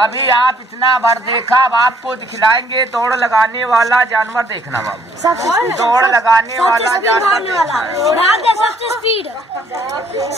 अभी आप इतना भर देखा, अब आपको दिखलाएंगे दौड़ लगाने वाला जानवर देखना बाबू। दौड़ लगाने वाला जानवर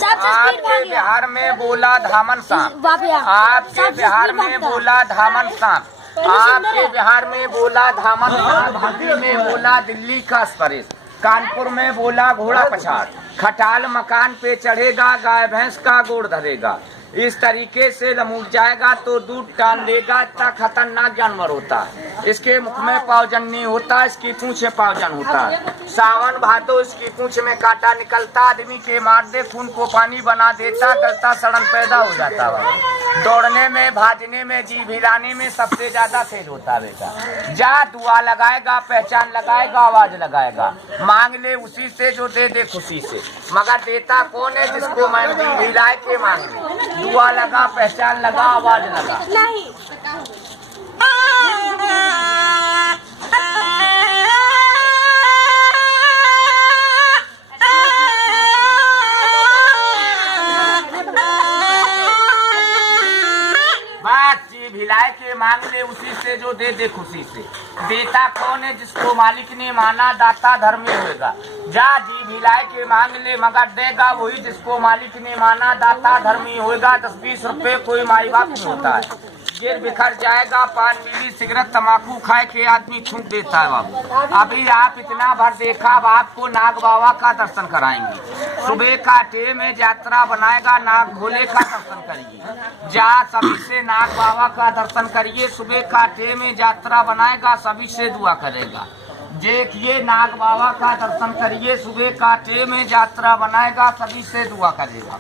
आपके बिहार में बोला धामन सांप, आपके बिहार में बोला धामन सांप, आपके बिहार में बोला धामन सांप, दिल्ली में बोला दिल्ली का एक्सप्रेस, कानपुर में बोला घोड़ा पछाड़, खटाल मकान पे चढ़ेगा गाय भैंस का गोड़ धरेगा, इस तरीके से लमूट जाएगा तो दूध टान देगा। इतना खतरनाक जानवर होता है। इसके मुख में पावजन नहीं होता, इसकी पूंछ में पावजन होता है। सावन भादो इसकी पूंछ में कांटा निकलता, आदमी के मार दे खून को पानी बना देता, गलता सड़न पैदा हो जाता है। दौड़ने में, भाजने में, जी भिलाने में सबसे ज्यादा तेज होता है बेटा। जा दुआ लगाएगा, पहचान लगाएगा, आवाज लगाएगा, मांग ले उसी से जो दे दे खुशी से, मगर देता कौन है जिसको मैं जी भिलाए के मांग ले। दुआ लगा, पहचान लगा, आवाज लगा। बात जी भिलाए के मांग ले उसी से जो दे दे खुशी से। देता कौन है जिसको मालिक ने माना, दाता धर्मी होगा। जा जी भिलाए के मांग ले मगर देगा वही जिसको मालिक ने माना, दाता धर्मी होगा। 10-20 रुपए कोई माई बाप नहीं होता है। गिर बिखर जाएगा, पान बीड़ी सिगरेट तम्बाकू खाए के आदमी छूट देता है बाबू। अभी आप इतना भर देखा, अब आपको नाग बाबा का दर्शन कराएंगे। सुबह का टे में यात्रा बनाएगा, नाग भोले का दर्शन करिए। जा सभी से नाग बाबा का दर्शन करिए। सुबह का टे में यात्रा बनाएगा, सभी से दुआ करेगा। देखिए नाग बाबा का दर्शन करिए, सुबह का टे में यात्रा बनाएगा, सभी से दुआ करेगा।